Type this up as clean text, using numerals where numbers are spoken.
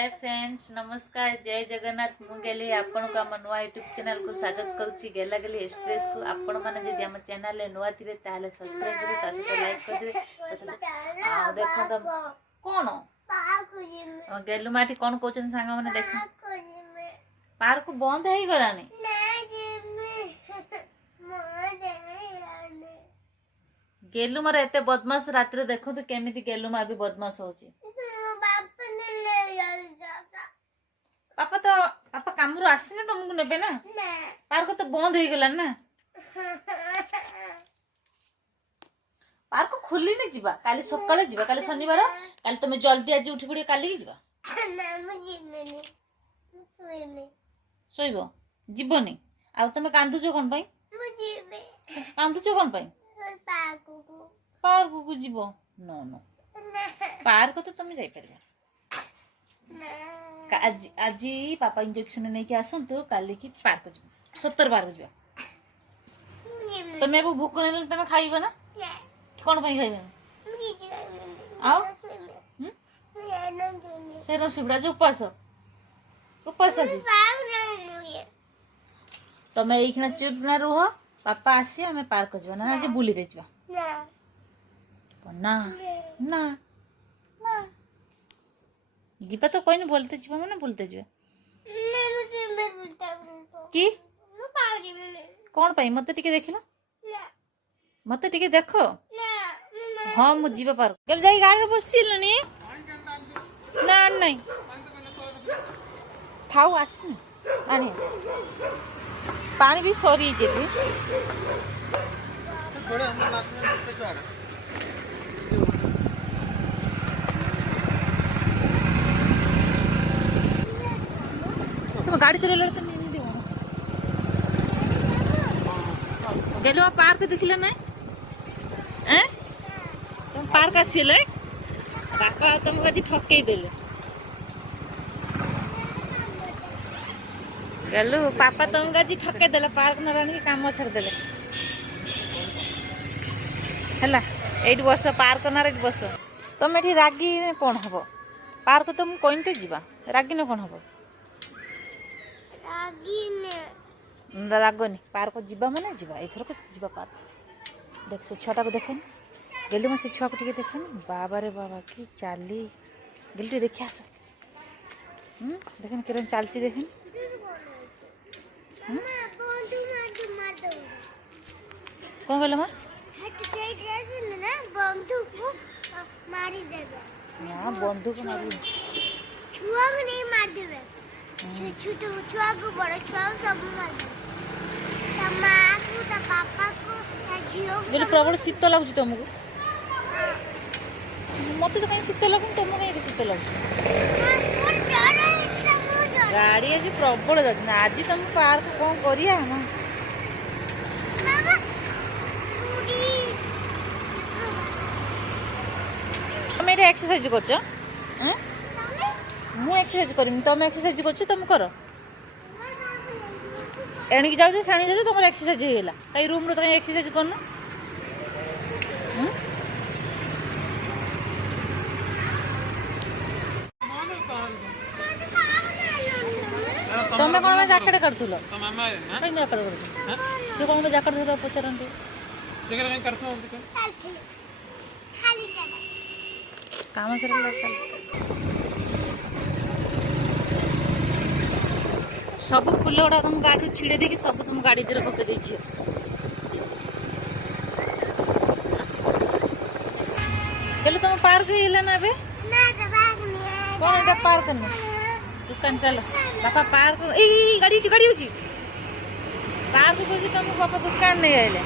hi friends नमस्कार जय जगन्नाथ मुझे आपण को आम नुआ यूट्यूब चैनल को स्वागत करुच्ची गेला गेली एक्सप्रेस को आपण मैंने जब आम चैनल नुआ थे सब्सक्राइब करेंगे लाइक कर देख कौन गेलु माटी कौन कहते सांग मैंने देख पार्क बंद हो गलानी गेलु मार एत बदमाश रात देखो तो केमी गेलु मार भी बदमाश हो पापा काम आसने तुमको नेबे ना पार्क तो बंद हो गला ना पार्क खोली नहीं जीवा काली सकाळे जीवा काली शनिवार काली तुम जल्दी आज उठी पड़े काली जीवा सोइबो जीवनी आ तुम कांदुछ कोन पई कांदुछ कोन पई पार्क को जीवो नो नो पार्क तो तुम जाई परबा आज पापा इंजेक्शन नहीं कि आसतु काली की पार्क जीव 70 पार्क जीव तुम्हें भूख नहीं तुम खाइब ना कौन खाइब से रसुड़ा जो उपास उपास तुम ये चुप ना रुह पापा आसी आम पार्क जीव ना आज बुली दे ना ना जीवा तो कोई नहीं बोलते जीवा मैंने बोलते जीवा की कौन पाई मत टिके देखिला मत टिके देखो हाँ मु जीवा पार्क कल जाई गाड़ी बसिलनी ना नहीं थाऊ आसनी आनी पानी भी सरी जे तुम गाड़ी चले तो नहीं देव गेलो पार्क देखिले ना तुम पार्क आसिल बापा तुमको आज ठकई देले गेलु पापा तुमको आज ठकई देले पार्क न रानी के काम छर देले हला एट बस पार्क न एट बस तुम एठी रागी कौन हबो पार्क तुम कोइन तो जीवा रागी न कौन हबो रागनी पार्क जीवा माने जीवा एथर को जीवा पार्क देख से छटा को देखन गेलु म से छुआ को टिके देखन बाबा रे बाबा की चाली गेलु देखि आस देखन केरन चालची देखन कौन गल मार बंधु को मारी छुआ को नहीं मार देवे छोटे छुआ को बड़े छुआ सब मार दे माँ को पापा को झियो गेलु प्रबल शीत लागु तुमको मत तो कहीं शीत लगुन तुमको कहीं शीत लगु गाड़ी आज प्रबल जाती आज तुम पार्क कौन करिया ना तुम ये एक्सरसाइज कर मु एक्सरसाइज करमी तुम एक्सरसाइज कर तुम कर एणिक जाऊ छाणी जाऊ तुम एक्सरसाइज होगा कहीं रूम रे तो कहीं एक्सरसाइज करना तुम कौन जैकेट कर कौन जैकेट पचारती काम सब फुल गुड़ा तुम गाड़ी छिड़े देकी सब तुम गाड़ी दे पकड़ दीजिए चलो तुम पार्क हिला ना बे कौन एटा पार्क नहीं दुकान चलो पापा पार्क गाड़ी गाड़ी पार्क को तुम पापा दुकान नहीं आइले